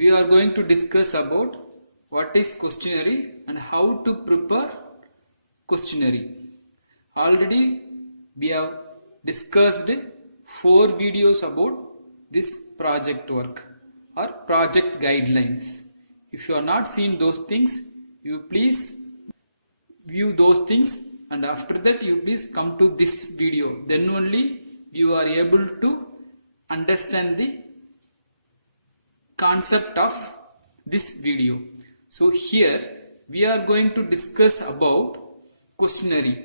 we are going to discuss about what is questionnaire and how to prepare questionnaire. Already we have discussed 4 videos about this project work or project guidelines. If you are not seen those things, you please view those things, and after that you please come to this video. Then only you are able to understand the concept of this video. So here we are going to discuss about questionnaire.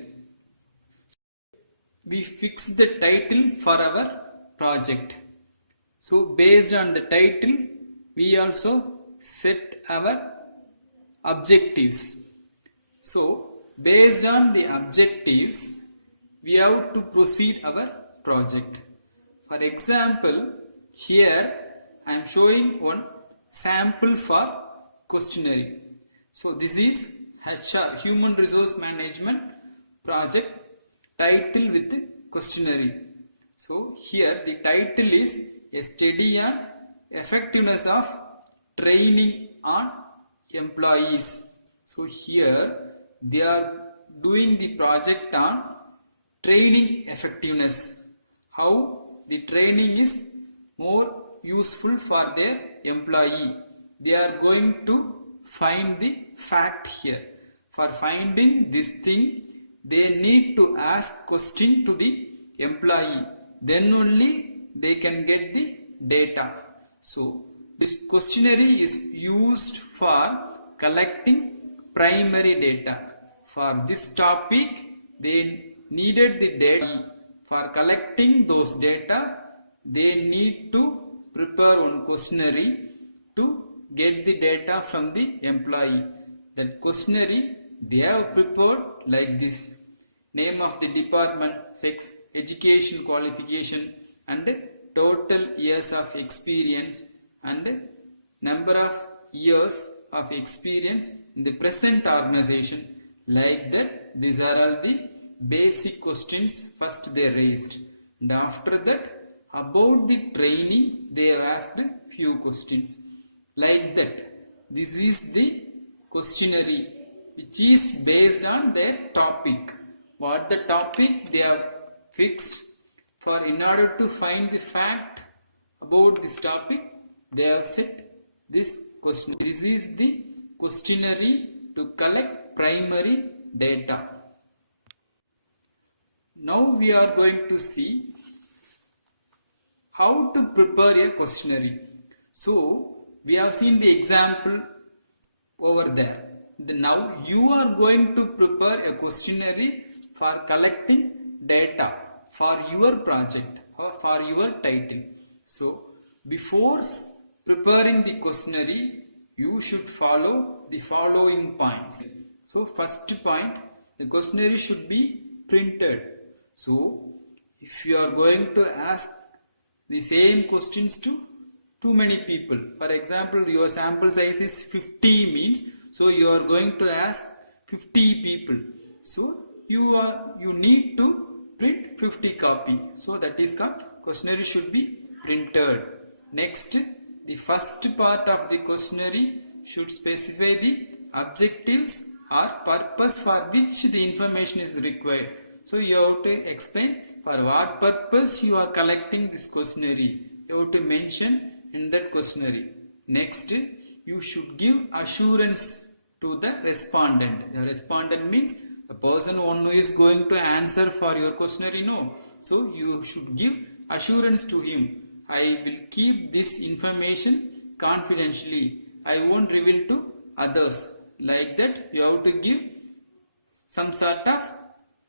We fix the title for our project. So based on the title we also set our objectives. So based on the objectives we have to proceed our project. For example, here I am showing one sample for questionnaire. So this is HR, Human Resource Management project title with questionnaire. So here the title is a study on effectiveness of training on employees. So here they are doing the project on training effectiveness, how the training is more useful for their employee. They are going to find the fact here. For finding this thing, they need to ask question to the employee. Then only they can get the data. So this questionnaire is used for collecting primary data. For this topic, they needed the data. For collecting those data, they need to prepare one questionnaire to get the data from the employee. That questionnaire they have prepared like this: name of the department, sex, education qualification, and total years of experience, and number of years of experience in the present organization. Like that, these are all the basic questions first they raised, and after that about the training they have asked few questions. Like that, this is the questionnaire which is based on their topic. What the topic they have fixed. For in order to find the fact about this topic, they have set this question. This is the questionnaire to collect primary data. Now we are going to see how to prepare a questionnaire. So we have seen the example over there. Now you are going to prepare a questionnaire for collecting data for your project or for your title. So before preparing the questionnaire, you should follow the following points. So first point, the questionnaire should be printed. So if you are going to ask the same questions to too many people, for example your sample size is 50 means, so you are going to ask 50 people, so you need to print 50 copy. So that is called questionnaire should be printed. Next, the first part of the questionnaire should specify the objectives or purpose for which the information is required. So you have to explain for what purpose you are collecting this questionnaire. You have to mention in that questionnaire. Next, you should give assurance to the respondent. The respondent means the person who is going to answer for your questionnaire. No. So you should give assurance to him. I will keep this information confidentially. I won't reveal to others. Like that, you have to give some sort of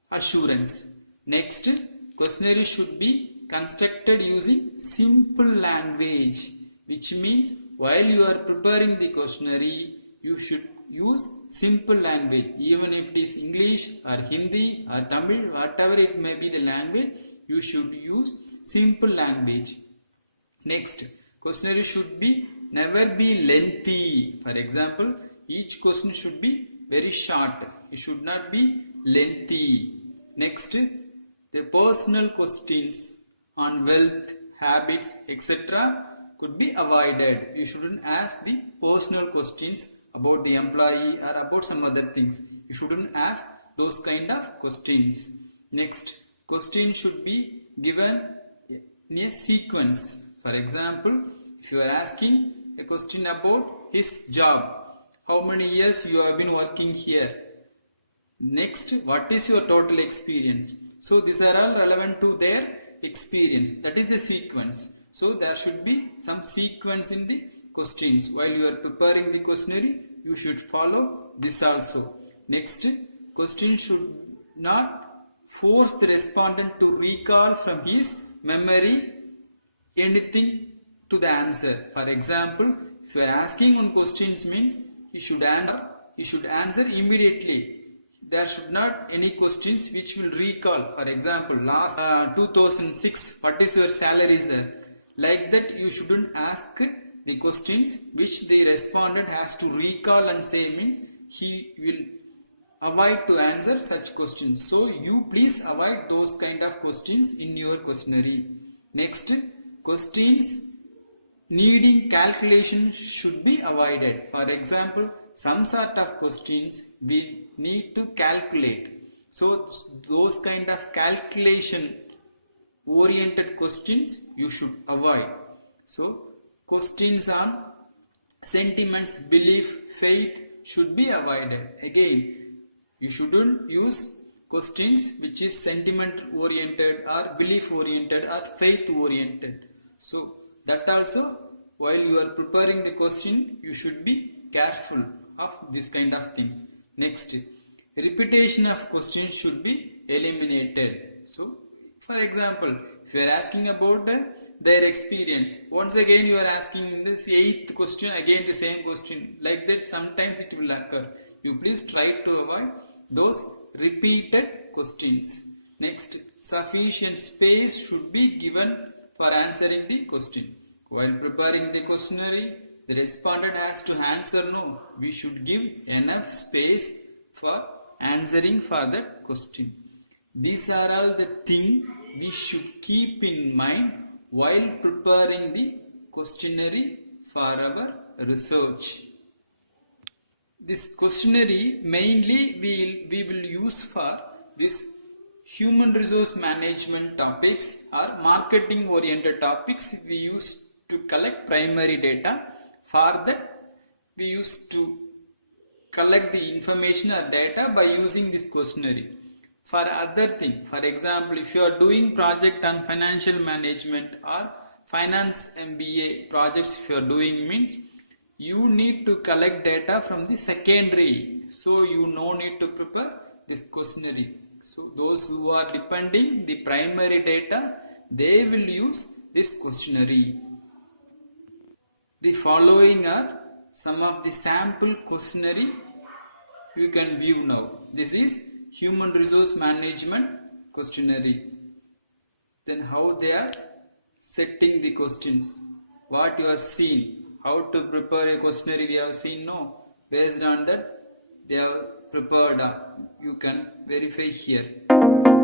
assurance. Next, questionnaire should be constructed using simple language, which means while you are preparing the questionnaire, you should use simple language. Even if it is English or Hindi or Tamil, whatever it may be the language, you should use simple language. Next, questionnaire should never be lengthy. For example, each question should be very short. It should not be lengthy. Next, the personal questions on wealth, habits, etc. could be avoided. You shouldn't ask the personal questions about the employee or about some other things. You shouldn't ask those kind of questions. Next, questions should be given in a sequence. For example, if you are asking a question about his job, how many years you have been working here? Next, what is your total experience? So these are all relevant to their experience. That is the sequence. So there should be some sequence in the questions. While you are preparing the questionnaire, you should follow this also. Next, question should not force the respondent to recall from his memory anything to the answer. For example, if you are asking on questions means you should answer immediately. There should not any questions which will recall. For example, last 2006, what is your salary, sir? Like that, you shouldn't ask the questions which the respondent has to recall and say, means he will avoid to answer such questions. So you please avoid those kind of questions in your questionnaire. Next, questions needing calculation should be avoided. For example, some sort of questions we need to calculate. So those kind of calculation oriented questions you should avoid. So questions on sentiments, belief, faith should be avoided. Again, you shouldn't use questions which is sentiment oriented or belief oriented or faith oriented. So that also, while you are preparing the question, you should be careful of this kind of things. Next, repetition of questions should be eliminated. So for example, if you are asking about their experience, once again you are asking this 8th question, again the same question, like that sometimes it will occur. You please try to avoid those repeated questions. Next, sufficient space should be given for answering the question. While preparing the questionnaire, the respondent has to answer no. We should give enough space for answering for that question. These are all the things we should keep in mind while preparing the questionnaire for our research. This questionnaire mainly we will use for this human resource management topics or marketing oriented topics. We use to collect primary data. For that, we used to collect the information or data by using this questionnaire. For other thing, for example, if you are doing project on financial management or finance MBA projects, if you are doing means you need to collect data from the secondary. So you no need to prepare this questionnaire. So those who are depending the primary data, they will use this questionnaire. The following are some of the sample questionnaire you can view now. This is human resource management questionnaire. Then how they are setting the questions, what you have seen, how to prepare a questionnaire we have seen. No, based on that they have prepared. You can verify here.